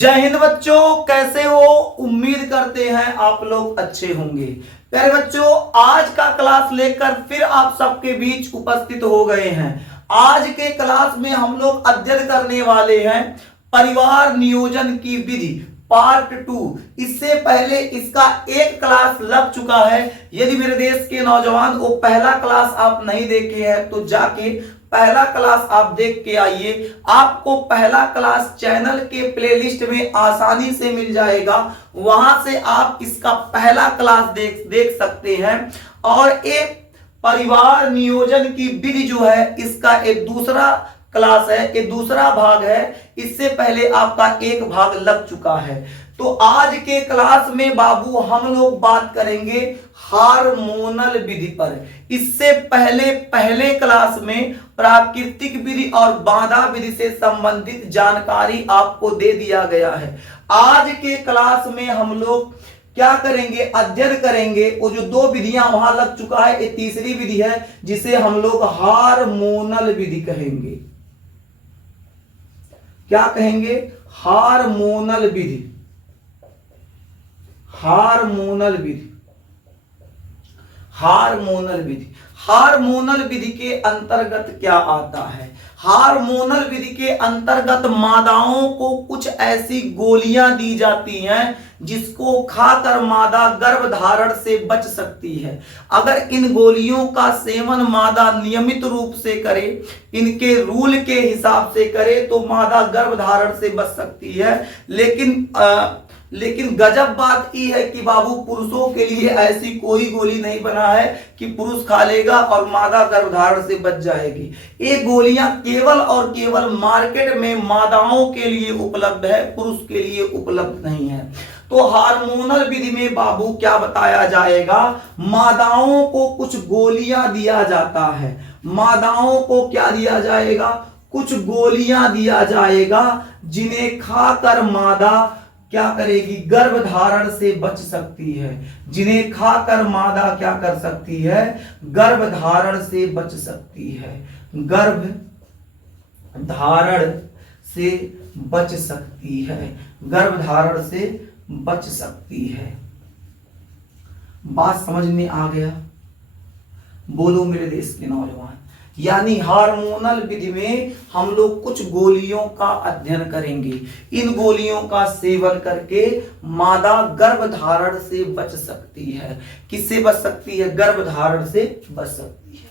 जय हिंद बच्चों, कैसे हो? उम्मीद करते हैं आप लोग अच्छे होंगे। प्यारे बच्चों, आज का क्लास लेकर फिर आप सबके बीच उपस्थित हो गए हैं। आज के क्लास में हम लोग अध्ययन करने वाले हैं परिवार नियोजन की विधि पार्ट 2। इससे पहले इसका एक क्लास लग चुका है। यदि मेरे देश के नौजवान वो पहला क्लास आप नहीं देखे हैं तो जाके पहला क्लास आप देख के आइए। आपको पहला क्लास चैनल के प्लेलिस्ट में आसानी से मिल जाएगा, वहां से आप इसका पहला क्लास देख सकते हैं। और एक परिवार नियोजन की विधि जो है इसका एक दूसरा क्लास है, एक दूसरा भाग है। इससे पहले आपका एक भाग लग चुका है। तो आज के क्लास में बाबू हम लोग बात करेंगे हार्मोनल विधि पर। इससे पहले क्लास में प्राकृतिक विधि और बाधा विधि से संबंधित जानकारी आपको दे दिया गया है। आज के क्लास में हम लोग क्या करेंगे? अध्ययन करेंगे। वो जो दो विधियां वहां लग चुका है, एक तीसरी विधि है जिसे हम लोग हार्मोनल विधि कहेंगे। क्या कहेंगे? हार्मोनल विधि। हार्मोनल विधि। हार्मोनल विधि। हार्मोनल विधि के अंतर्गत क्या आता है? हार्मोनल विधि के अंतर्गत मादाओं को कुछ ऐसी गोलियां दी जाती हैं जिसको खाकर मादा गर्भधारण से बच सकती है। अगर इन गोलियों का सेवन मादा नियमित रूप से करे, इनके रूल के हिसाब से करे तो मादा गर्भधारण से बच सकती है। लेकिन गजब बात यह है कि बाबू पुरुषों के लिए ऐसी कोई गोली नहीं बना है कि पुरुष खा लेगा और मादा गर्भधारण से बच जाएगी। ये गोलियां केवल और केवल मार्केट में मादाओं के लिए उपलब्ध है, पुरुष के लिए उपलब्ध नहीं है। तो हार्मोनल विधि में बाबू क्या बताया जाएगा? मादाओं को कुछ गोलियां दिया जाता है। मादाओं को क्या दिया जाएगा? कुछ गोलियां दिया जाएगा जिन्हें खाकर मादा क्या करेगी? गर्भधारण से बच सकती है। जिन्हें खाकर मादा क्या कर सकती है? गर्भधारण से बच सकती है। गर्भधारण से बच सकती है। गर्भधारण से बच सकती है। बात समझ में आ गया? बोलो मेरे देश के नौजवान। यानी हार्मोनल विधि में हम लोग कुछ गोलियों का अध्ययन करेंगे। इन गोलियों का सेवन करके मादा गर्भधारण से बच सकती है। किससे बच सकती है? गर्भधारण से बच सकती है।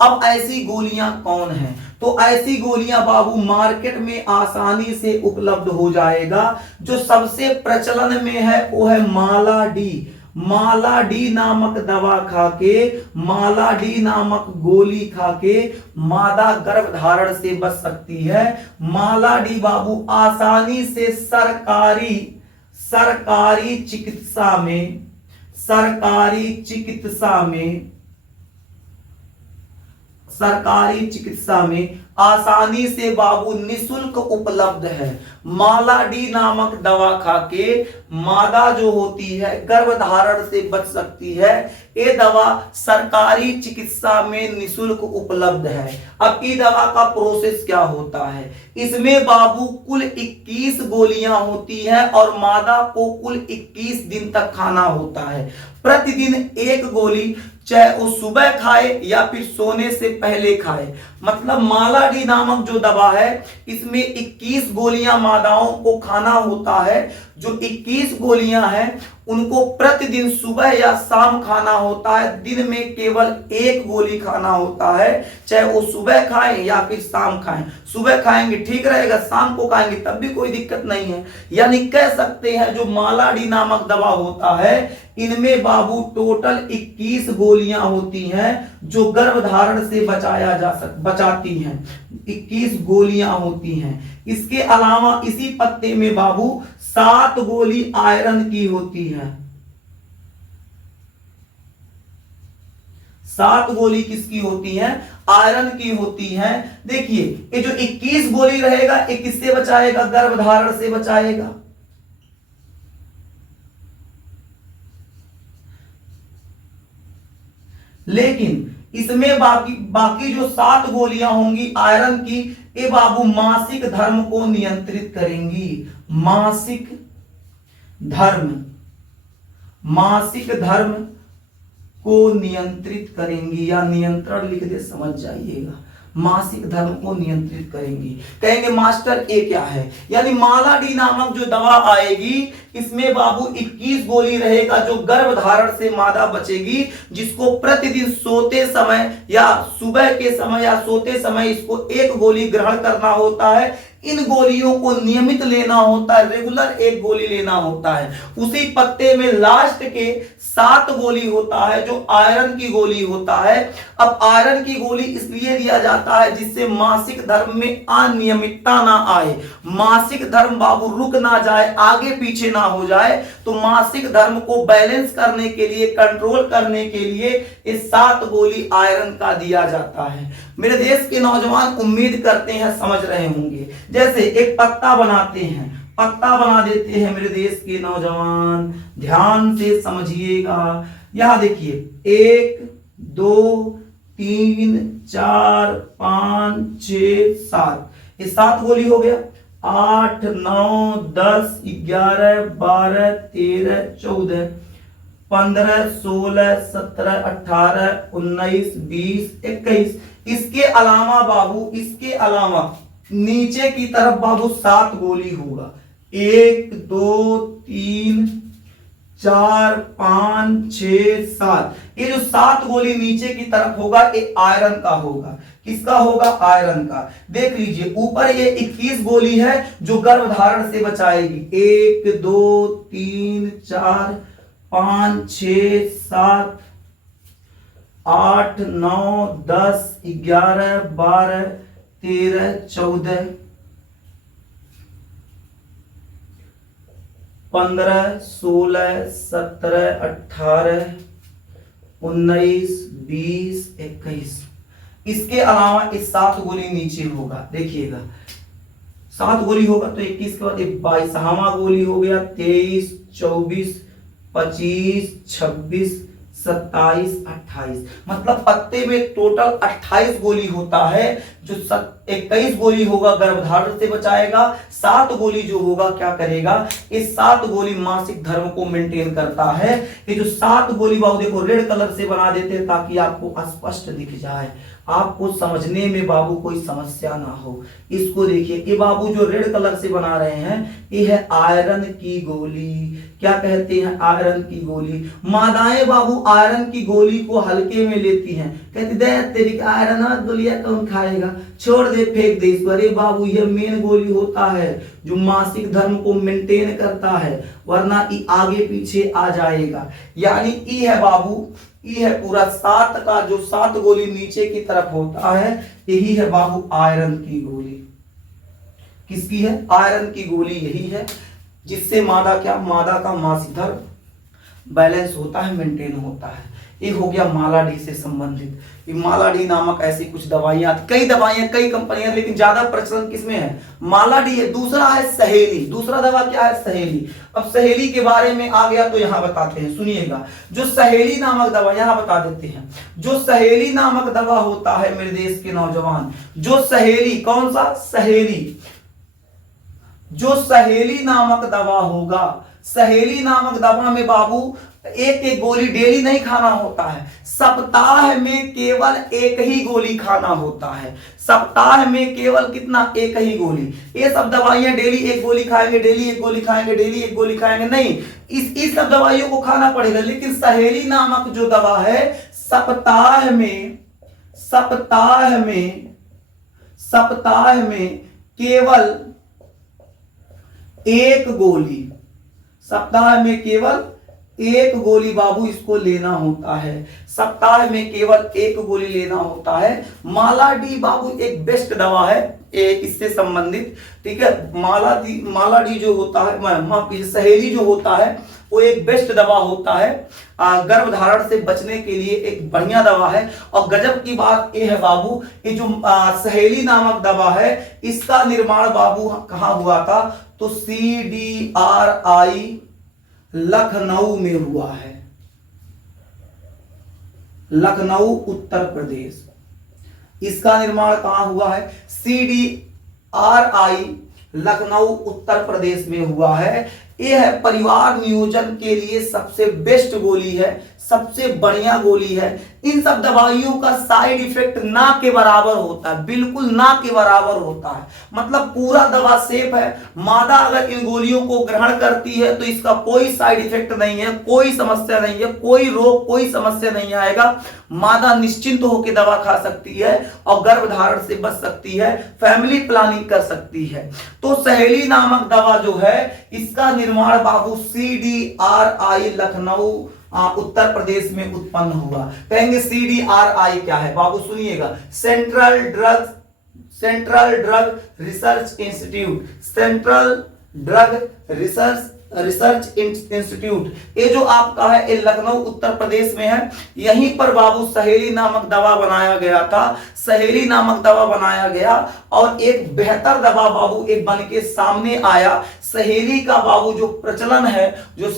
अब ऐसी गोलियां कौन हैं? तो ऐसी गोलियां बाबू मार्केट में आसानी से उपलब्ध हो जाएगा। जो सबसे प्रचलन में है वो है माला डी। माला डी नामक दवा खाके, माला डी नामक गोली खाके मादा गर्भधारण से बच सकती है। माला डी बाबू आसानी से सरकारी चिकित्सा में आसानी से बाबू निशुल्क उपलब्ध है। माला डी नामक दवा खाके मादा जो होती है गर्भधारण से बच सकती है। ये दवा सरकारी चिकित्सा में निशुल्क उपलब्ध है। अब ये दवा का प्रोसेस क्या होता है? इसमें बाबू कुल 21 गोलियां होती हैं और मादा को कुल 21 दिन तक खाना होता है। प्रतिदिन एक गोली, चाहे वो सुबह खाए या फिर सोने से पहले खाए। मतलब माला डी नामक जो दवा है इसमें 21 गोलियां मादाओं को खाना होता है। जो 21 गोलियां हैं उनको प्रतिदिन सुबह या शाम खाना होता है। दिन में केवल एक गोली खाना होता है, चाहे वो सुबह खाएं या फिर शाम खाएं। सुबह खाएंगे ठीक रहेगा, शाम को खाएंगे तब भी कोई दिक्कत नहीं है। यानी कह सकते हैं जो माला डी नामक दवा होता है इनमें बाबू टोटल 21 गोलियां होती हैं जो गर्भधारण से बचाती हैं। 21 गोलियां होती हैं। इसके अलावा इसी पत्ते में बाबू 7 गोली आयरन की होती है। 7 गोली किसकी होती है? आयरन की होती है। देखिए ये जो 21 गोली रहेगा ये किससे बचाएगा? गर्भधारण से बचाएगा। लेकिन इसमें बाकी जो 7 गोलियां होंगी आयरन की, ये बाबू मासिक धर्म को नियंत्रित करेंगी। मासिक धर्म, मासिक धर्म को नियंत्रित करेंगी, या नियंत्रण लिख दे समझ जाइएगा, मासिक धर्म को नियंत्रित करेंगी। कहेंगे मास्टर ये क्या है, यानी माला डी नामक जो दवा आएगी इसमें बाबू 21 गोली रहेगा, जो गर्भ धारण से मादा बचेगी, जिसको प्रतिदिन सोते समय या सुबह के समय या सोते समय इसको 1 गोली ग्रहण करना होता है। इन गोलियों को नियमित लेना होता है, रेगुलर 1 गोली लेना होता है। उसी पत्ते में लास्ट के 7 गोली होता है जो आयरन की गोली होता है। अब आयरन की गोली इसलिए दिया जाता है जिससे मासिक धर्म में अनियमितता ना आए, मासिक धर्म बाबू रुक ना जाए, आगे पीछे ना हो जाए। तो मासिक धर्म को बैलेंस करने के लिए, कंट्रोल करने के लिए इस 7 गोली आयरन का दिया जाता है। मेरे देश के नौजवान उम्मीद करते हैं समझ रहे होंगे। जैसे एक पत्ता बनाते हैं, पत्ता बना देते हैं मेरे देश के नौजवान, ध्यान से समझिएगा। यहां देखिए 1 2 3 4 5 6 7, ये 7 गोली हो गया। 8 9 10 11 12 13 14 15 16 17 18 19 20 21। इसके अलावा बाबू, इसके अलावा नीचे की तरफ बाबू 7 गोली होगा। 1 2 3 4 5 6 7, ये जो 7 गोली नीचे की तरफ होगा ये आयरन का होगा। किसका होगा? आयरन का। देख लीजिए ऊपर ये 21 गोली है जो गर्भधारण से बचाएगी। 1 2 3 4 5 6 7 8 9 10 11 12 13 14 15 16 17 18 19 20 21। इसके अलावा इस 7 गोली नीचे होगा। देखिएगा 7 गोली होगा तो 21 के बाद 22वां गोली हो गया। 23 24 25 26 27 28, मतलब पत्ते में टोटल 28 गोली होता है। जो 21 गोली होगा गर्भधारण से बचाएगा, 7 गोली जो होगा क्या करेगा, इस 7 गोली मासिक धर्म को मेंटेन करता है। ये जो 7 गोली बाबू देखो रेड कलर से बना देते हैं ताकि आपको स्पष्ट दिख जाए, आपको समझने में बाबू कोई समस्या ना हो। इसको देखिए ये बाबू जो रेड कलर से बना रहे हैं ये है आयरन की गोली। क्या कहते हैं? आयरन की गोली। मादाएं बाबू आयरन की गोली को हल्के में लेती हैं, कहती दे तेरी आयरन गोलियां कौन खाएगा, छोड़ दे फेंक दे इसको। अरे बाबू ये मेन गोली होता है जो मासिक धर्म को मेंटेन करता है, वरना ये आगे पीछे आ जाएगा। यानी ई है बाबू, ये है पूरा 7 का जो 7 गोली नीचे की तरफ होता है, यही है बाबू आयरन की गोली। किसकी है? आयरन की गोली यही है जिससे मादा क्या, मादा का मासिक धर्म बैलेंस होता है, मेंटेन होता है। ये हो गया माला डी से संबंधित। ये माला डी नामक ऐसी कुछ दवाइयां, कई दवाइयां कई कंपनियां, लेकिन ज्यादा प्रचलन किसमें है? माला डी है। दूसरा है सहेली। दूसरा दवा क्या है? सहेली। अब सहेली के बारे में आ गया तो यहां बताते हैं, सुनिएगा। जो सहेली नामक दवा, यहां बता देते हैं, जो सहेली नामक दवा होता है मेरे देश के नौजवान, जो सहेली, कौन सा? सहेली। जो सहेली नामक दवा होगा, सहेली नामक दवा में बाबू एक एक गोली डेली नहीं खाना होता है, सप्ताह में केवल एक ही गोली खाना होता है। सप्ताह में केवल कितना? एक ही गोली। ये सब दवाइयां डेली एक गोली खाएंगे, डेली एक गोली खाएंगे, डेली एक गोली खाएंगे, नहीं, इस सब दवाइयों को खाना पड़ेगा। लेकिन सहेली नामक जो दवा है सप्ताह में केवल एक गोली, सप्ताह में केवल एक गोली बाबू इसको लेना होता है। सप्ताह में केवल एक गोली लेना होता है। माला डी बाबू एक बेस्ट दवा है इससे संबंधित, ठीक है। माला डी जो होता है, माफ कीजिए, सहेली जो होता है वो एक बेस्ट दवा होता है, गर्भधारण से बचने के लिए एक बढ़िया दवा है। और गजब की बात ये है बाबू, ये जो सहेली नामक दवा है इसका निर्माण बाबू कहाँ हुआ था? तो CDRI लखनऊ में हुआ है, लखनऊ उत्तर प्रदेश। इसका निर्माण कहां हुआ है? CDRI लखनऊ उत्तर प्रदेश में हुआ है। ये है परिवार नियोजन के लिए सबसे बेस्ट गोली है, सबसे बढ़िया गोली है। इन सब दवाइयों का साइड इफेक्ट ना के बराबर होता है, बिल्कुल ना के बराबर होता है, मतलब पूरा दवा सेफ है। मादा अगर इन गोलियों को ग्रहण करती है तो इसका कोई साइड इफेक्ट नहीं है, कोई समस्या नहीं है, कोई रोग कोई समस्या नहीं आएगा। मादा निश्चिंत होकर दवा खा सकती है और गर्भधारण से बच सकती है, फैमिली प्लानिंग कर सकती है। तो सहेली नामक दवा जो है इसका निर्माण बाबू CDRI लखनऊ उत्तर प्रदेश में उत्पन्न हुआ। कहेंगे CDRI क्या है बाबू, सुनिएगा, central drug research institute, central drug research institute. ये जो आपका है ये लखनऊ उत्तर प्रदेश में है। यहीं पर बाबू सहेली नामक दवा बनाया गया था, सहेली नामक दवा बनाया गया और एक बेहतर दवा बाबू एक बन के सामने आया। सहेली का बाबू जो प्रचलन है, जो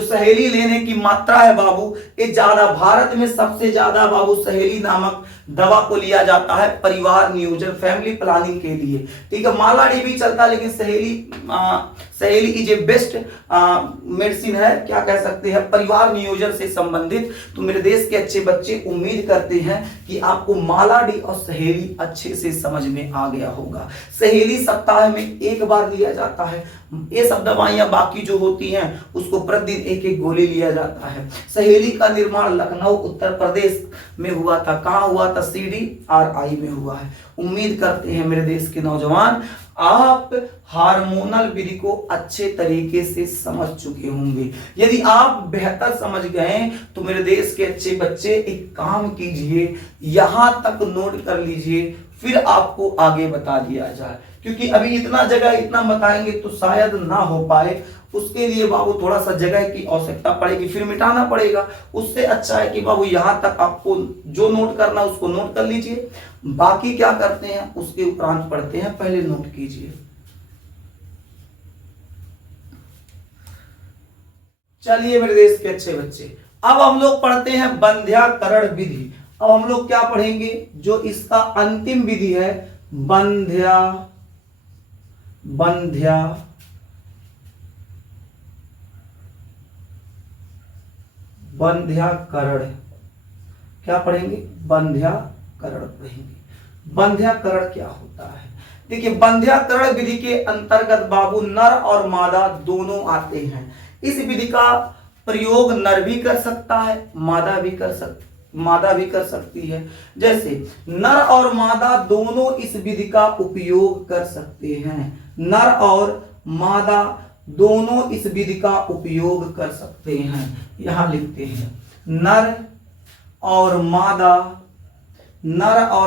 सहेली लेने की मात्रा है बाबू, ये ज्यादा, भारत में सबसे ज्यादा बाबू सहेली नामक दवा को लिया जाता है परिवार नियोजन, फैमिली प्लानिंग के लिए। ठीक है, माला डी भी चलता है लेकिन सहेली इज ए बेस्ट मेडिसिन है, क्या कह सकते हैं, परिवार नियोजन से संबंधित। तो मेरे देश के अच्छे बच्चे उम्मीद करते हैं कि आपको माला डी और सहेली अच्छे से समझ में आ गया होगा। सहेली सप्ताह में एक बार लिया जाता है। ये सब दवाइयां बाकी जो होती हैं उसको प्रतिदिन एक एक गोली लिया जाता है। सहेली का निर्माण लखनऊ उत्तर प्रदेश में हुआ था। कहां हुआ था? CDRI में हुआ है। उम्मीद करते हैं मेरे देश के नौजवान आप हार्मोनल विधि को अच्छे तरीके से समझ चुके होंगे। यदि आप बेहतर समझ गए तो मेरे देश के अच्छे बच्चे एक काम कीजिए, यहां तक नोट कर लीजिए, फिर आपको आगे बता दिया जाए, क्योंकि अभी इतना जगह इतना बताएंगे तो शायद ना हो पाए। उसके लिए बाबू थोड़ा सा जगह की आवश्यकता पड़ेगी, फिर मिटाना पड़ेगा। उससे अच्छा है कि बाबू यहां तक आपको जो नोट करना उसको नोट कर लीजिए, बाकी क्या करते हैं उसके उपरांत पढ़ते हैं, पहले नोट कीजिए। चलिए मेरे देश के अच्छे बच्चे, अब हम लोग पढ़ते हैं बंध्याकरण विधि। अब हम लोग क्या पढ़ेंगे? जो इसका अंतिम विधि है बंध्याकरण। क्या पढ़ेंगे? बंध्याकरण पढ़ेंगे। बंध्याकरण क्या होता है? देखिए, बंध्याकरण विधि के अंतर्गत बाबू नर और मादा दोनों आते हैं। इस विधि का प्रयोग नर भी कर सकता है, मादा भी कर सकती है। जैसे नर और मादा दोनों इस विधि का उपयोग कर सकते हैं। नर और मादा दोनों इस विधि का उपयोग कर सकते हैं। यहां लिखते हैं नर और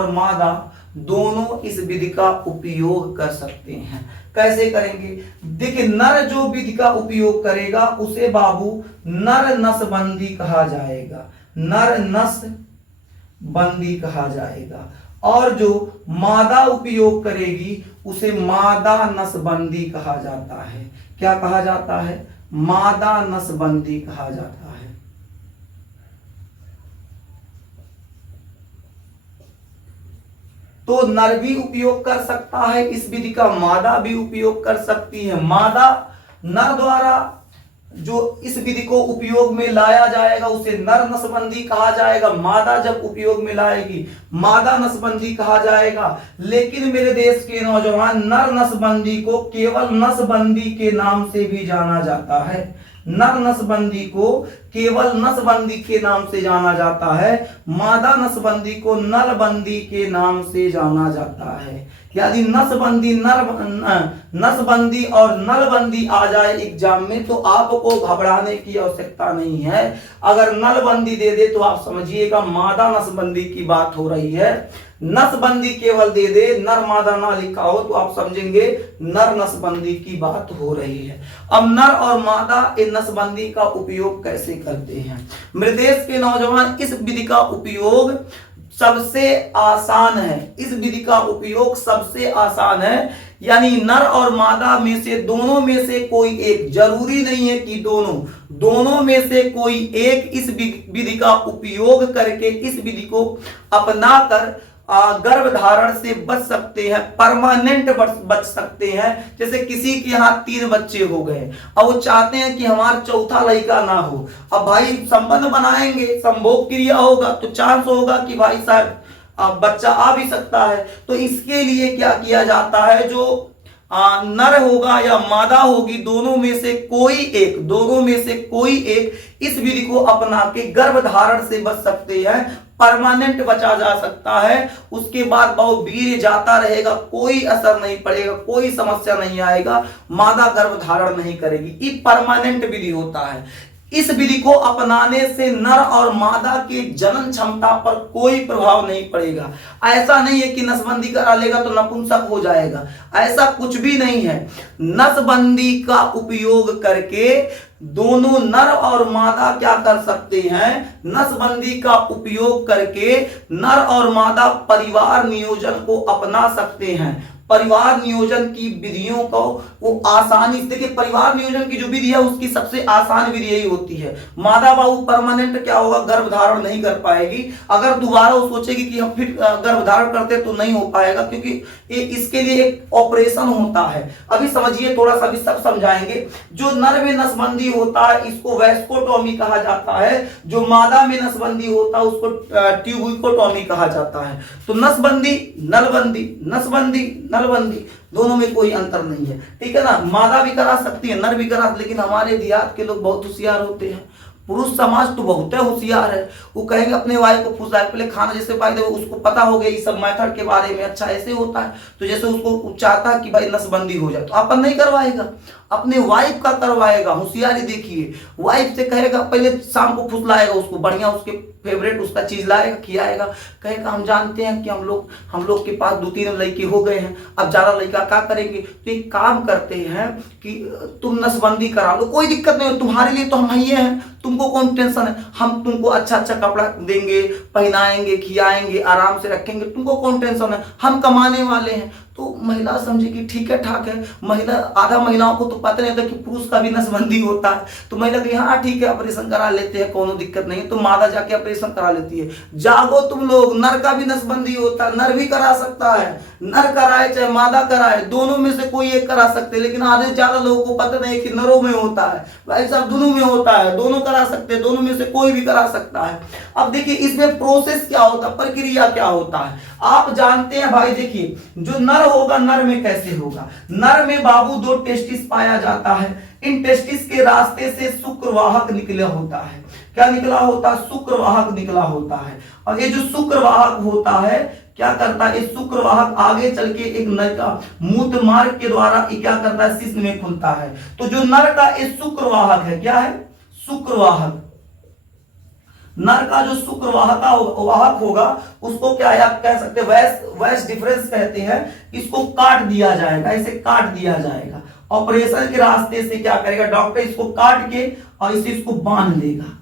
मादा दोनों इस विधि का उपयोग कर सकते हैं। कैसे करेंगे? देखिए, नर जो विधि का उपयोग करेगा उसे बाबू नर नसबंदी कहा जाएगा, नर नसबंदी कहा जाएगा। और जो मादा उपयोग करेगी उसे मादा नसबंदी कहा जाता है। क्या कहा जाता है? मादा नसबंदी कहा जाता है। तो नर भी उपयोग कर सकता है इस विधि का, मादा भी उपयोग कर सकती है। मादा नर द्वारा जो इस विधि को उपयोग में लाया जाएगा उसे नर नसबंदी कहा जाएगा। मादा जब उपयोग में लाएगी मादा नसबंदी कहा जाएगा। लेकिन मेरे देश के नौजवान, नर नसबंदी को केवल नसबंदी के नाम से भी जाना जाता है। नर नसबंदी को केवल नसबंदी के नाम से जाना जाता है। मादा नसबंदी को नलबंदी के नाम से जाना जाता है। यदि नसबंदी और नलबंदी आ जाए एग्जाम में तो आपको घबराने की आवश्यकता नहीं है। अगर नलबंदी दे दे तो आप समझिएगा मादा नसबंदी की बात हो रही है। नसबंदी केवल दे दे, नर मादा ना लिखा हो तो आप समझेंगे नर नसबंदी की बात हो रही है। अब नर और मादा इन नसबंदी का उपयोग कैसे करते हैं? मेरे देश के नौजवान, इस विधि का उपयोग सबसे आसान है। इस विधि का उपयोग सबसे आसान है। यानी नर और मादा में से दोनों में से कोई एक, जरूरी नहीं है कि दोनों में से कोई एक इस विधि का उपयोग करके, इस विधि को अपनाकर गर्भधारण से बच सकते हैं, परमानेंट बच सकते हैं। जैसे किसी के यहाँ 3 बच्चे हो गए, अब वो चाहते हैं कि हमारा चौथा लड़का ना हो। अब भाई संबंध बनाएंगे, संभोग क्रिया होगा तो चांस होगा कि भाई साहब बच्चा आ भी सकता है। तो इसके लिए क्या किया जाता है, जो नर होगा या मादा होगी, दोनों में से कोई एक इस विधि को अपना के गर्भधारण से बच सकते हैं, परमानेंट बचा जा सकता है। उसके बाद वो वीर्य जाता रहेगा, कोई असर नहीं पड़ेगा, कोई समस्या नहीं आएगा, मादा गर्भधारण नहीं करेगी। ये परमानेंट विधि होता है। इस विधि को अपनाने से नर और मादा के जनन क्षमता पर कोई प्रभाव नहीं पड़ेगा। ऐसा नहीं है कि नसबंदी करा लेगा तो नपुंसक हो जाएगा, ऐसा कुछ भी नहीं है। नसबंदी का उपयोग करके दोनों नर और मादा क्या कर सकते हैं, नसबंदी का उपयोग करके नर और मादा परिवार नियोजन को अपना सकते हैं। परिवार नियोजन की विधियों को वो आसानी से, देखिए परिवार नियोजन की जो विधि है उसकी सबसे आसान विधि यही होती है। मादा बाबू परमानेंट क्या होगा, गर्भधारण नहीं कर पाएगी। अगर दोबारा वो सोचेगी कि हम फिर गर्भधारण करते तो नहीं हो पाएगा, क्योंकि इसके लिए एक ऑपरेशन होता है। अभी समझिए, थोड़ा सा भी सब समझाएंगे। जो नर में नसबंदी होता है इसको वैस्कोटोमी कहा जाता है, जो मादा में नसबंदी होता है उसको ट्यूबिकोटोमी कहा जाता है। तो नसबंदी नलबंदी, नसबंदी नलबंदी, दोनों में कोई अंतर नहीं है, ठीक है ना। मादा भी करा सकती है, नर भी करा, लेकिन हमारे देहात के लोग बहुत होशियार होते हैं। पुरुष समाज तो बहुत होशियार है, वो कहेंगे अपने वाइफ को फुसलाए, पहले खाना जैसे पाई दे, उसको पता हो गया इस सब मेथड के बारे में, अच्छा ऐसे होता है, तो जैसे उसको चाहता है कि भाई नसबंदी हो जाए तो अपन नहीं करवाएगा, अपने वाइफ का करवाएगा। होशियारी देखिए, वाइफ से कहेगा, पहले शाम को फुसलाएगा उसको, बढ़िया उसके फेवरेट उसका चीज लाएगा, खिलाएगा, कहेगा हम जानते हैं कि हम लोग के पास 2-3 लड़के हो गए हैं, अब ज्यादा लड़का क्या करेंगे, तो एक काम करते हैं कि तुम नसबंदी करा लो, कोई दिक्कत नहीं, तुम्हारे लिए तो हम ये हैं, तुमको कौन टेंशन है, हम तुमको अच्छा अच्छा कपड़ा देंगे, पहनाएंगे, खिलाएंगे, आराम से रखेंगे, तुमको कौन टेंशन है, हम कमाने वाले हैं। तो महिला समझे कि ठीक है, ठाक है। महिला, आधा महिलाओं को तो पता नहीं होता कि पुरुष का भी नसबंदी होता है, तो महिला कही हाँ ठीक है ऑपरेशन करा लेते हैं, कोनो दिक्कत नहीं, तो मादा जाके ऑपरेशन करा लेती है। जागो तुम लोग, नर का भी नसबंदी होता है, नर भी करा सकता है, नर कराए चाहे मादा कराए, दोनों में से कोई एक करा सकते हैं। लेकिन आधे ज्यादा लोगों को पता नहीं कि नरों में होता है, भाई साहब दोनों में होता है, दोनों करा सकते हैं, दोनों में से कोई भी करा सकता है। अब देखिए इसमें प्रोसेस क्या होता है, प्रक्रिया क्या होता है, आप जानते हैं भाई। देखिए जो नर होगा, नर में कैसे होगा, नर में बाबू 2 टेस्टिस पाया जाता है, इन टेस्टिस के रास्ते से शुक्रवाहक निकला होता है। क्या निकला होता है, शुक्रवाहक निकला होता है। और ये जो शुक्रवाहक होता है क्या करता है, इस शुक्रवाहक आगे चल के एक नर का मूत्र मार्ग के द्वारा क्या करता है, शिश्न में खुलता है। तो जो नर का इस शुक्रवाहक है, क्या है, शुक्रवाहक, नर का जो शुक्रवाहक होगा उसको क्या आप कह सकते हैं, वैस डिफरेंस कहते हैं। इसको काट दिया जाएगा, इसे काट दिया जाएगा। ऑपरेशन के रास्ते से क्या करेगा डॉक्टर, इसको काट के और इसे इसको बांध देगा,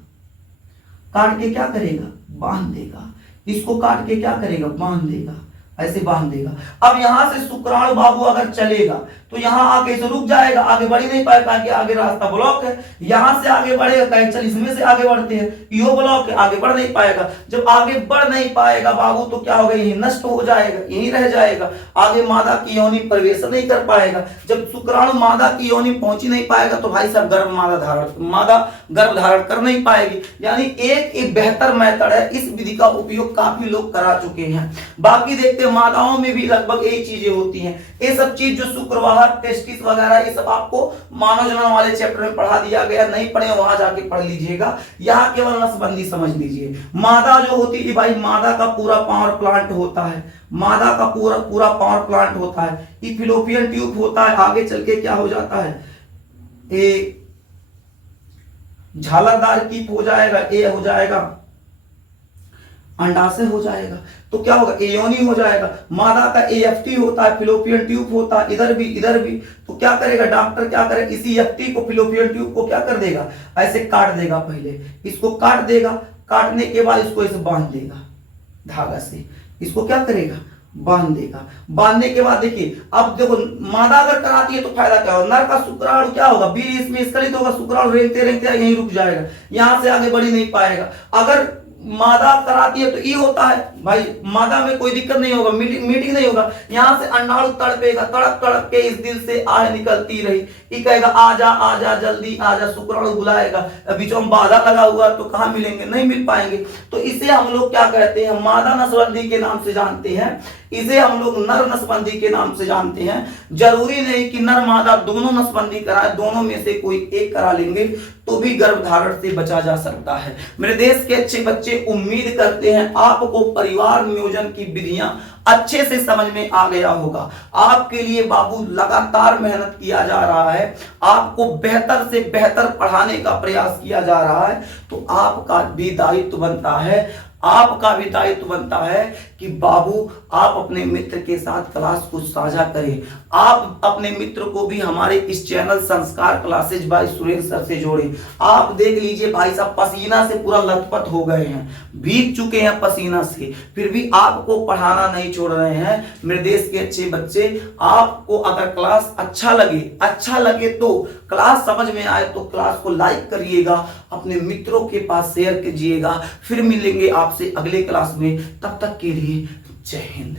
काट के क्या करेगा, बांध देगा, इसको काट के क्या करेगा, बांध देगा, ऐसे बांध देगा। अब यहां से शुक्राणु बाबू अगर चलेगा तो यहां आके इसे रुक जाएगा, आगे बढ़ ही नहीं पाएगा कि आगे रास्ता ब्लॉक है। यहां से आगे बढ़ेगा, कहे चल इसमें से आगे बढ़ते हैं, यो ब्लॉक है, आगे बढ़ नहीं पाएगा। जब आगे बढ़ नहीं पाएगा बाबू तो क्या होगा, यही नष्ट हो जाएगा, यही रह जाएगा, आगे मादा की योनि प्रवेश नहीं कर पाएगा। जब शुक्राणु मादा की योनि पहुंच ही नहीं पाएगा तो भाई साहब मादा गर्भ धारण कर नहीं पाएगी। यानी एक बेहतर मेथड है, इस विधि का उपयोग काफी लोग करा चुके हैं। बाकी देखते हैं मादाओं में भी लगभग यही चीजें होती हैं। ये सब चीज जो शुक्रवाहक, टेस्टिस वगैरह, ये सब आपको मानव जनन वाले चैप्टर में पढ़ा दिया गया, नहीं पढ़े वहां जाके पढ़ लीजिएगा। यहाँ केवल नसबंदी समझ लीजिए। मादा जो होती है भाई, मादा का पूरा पावर प्लांट होता है, मादा का पूरा पावर प्लांट होता है। ये फिलोपियन ट्यूब होता है, आगे चल के क्या हो जाता है, ये झालरदार कीप हो जाएगा, ये हो जाएगा अंडाशय हो जाएगा, तो क्या होगा, एयोनी हो जाएगा। मादा का एएफटी होता है, फिलोपियन ट्यूब होता है, इधर भी। तो क्या करेगा डॉक्टर, क्या करेगा, इसी एफटी को, फिलोपियन ट्यूब को क्या कर देगा, ऐसे काट देगा। पहले इसको काट देगा, काटने के बाद इसको ऐसे बांध देगा धागा से, इसको क्या करेगा, बांध देगा। बांधने के बाद देखिए, अब देखो मादा अगर कराती है तो फायदा क्या होगा, नर का शुक्राणु क्या होगा, बीज इसमें स्खलित होगा, शुक्राणु रेंगते रेंगते यहीं रुक जाएगा, यहां से आगे बढ़ ही नहीं पाएगा। अगर मादा कराती है तो ये होता है भाई, मादा में कोई दिक्कत नहीं होगा, मीटिंग नहीं होगा, यहाँ से अंडाणु तड़पेगा, तड़प तड़प के इस दिल से आह निकलती रही, ये कहेगा आजा आजा जल्दी आजा, शुक्राणु बुलाएगा, बीच में बाधा लगा हुआ तो कहाँ मिलेंगे, नहीं मिल पाएंगे। तो इसे हम लोग क्या कहते हैं, मादा नसबंदी के नाम से जानते हैं, इसे हम लोग नर नसबंदी के नाम से जानते हैं। जरूरी नहीं कि नर मादा दोनों नसबंदी कराए, दोनों में से कोई एक करा लेंगे तो भी गर्भधारण से बचा जा सकता है। मेरे देश के अच्छे बच्चे, उम्मीद करते हैं आपको परिवार नियोजन की विधियां अच्छे से समझ में आ गया होगा। आपके लिए बाबू लगातार मेहनत किया जा रहा है, आपको बेहतर से बेहतर पढ़ाने का प्रयास किया जा रहा है। तो आपका भी दायित्व बनता है, आपका भी दायित्व बनता है कि बाबू आप अपने मित्र के साथ क्लास को साझा करें, आप अपने मित्र को भी हमारे इस चैनल संस्कार क्लासेज बाय सुरेंद्र सर से जोड़ें। आप देख लीजिए भाई साहब, पसीना से पूरा लथपथ हो गए हैं, भीग चुके हैं पसीना से, फिर भी आपको पढ़ाना नहीं छोड़ रहे हैं। मेरे देश के अच्छे बच्चे, आपको अगर क्लास अच्छा लगे तो क्लास समझ में आए तो क्लास को लाइक करिएगा, अपने मित्रों के पास शेयर कीजिएगा। फिर मिलेंगे आपसे अगले क्लास में, तब तक के लिए जय हिंद।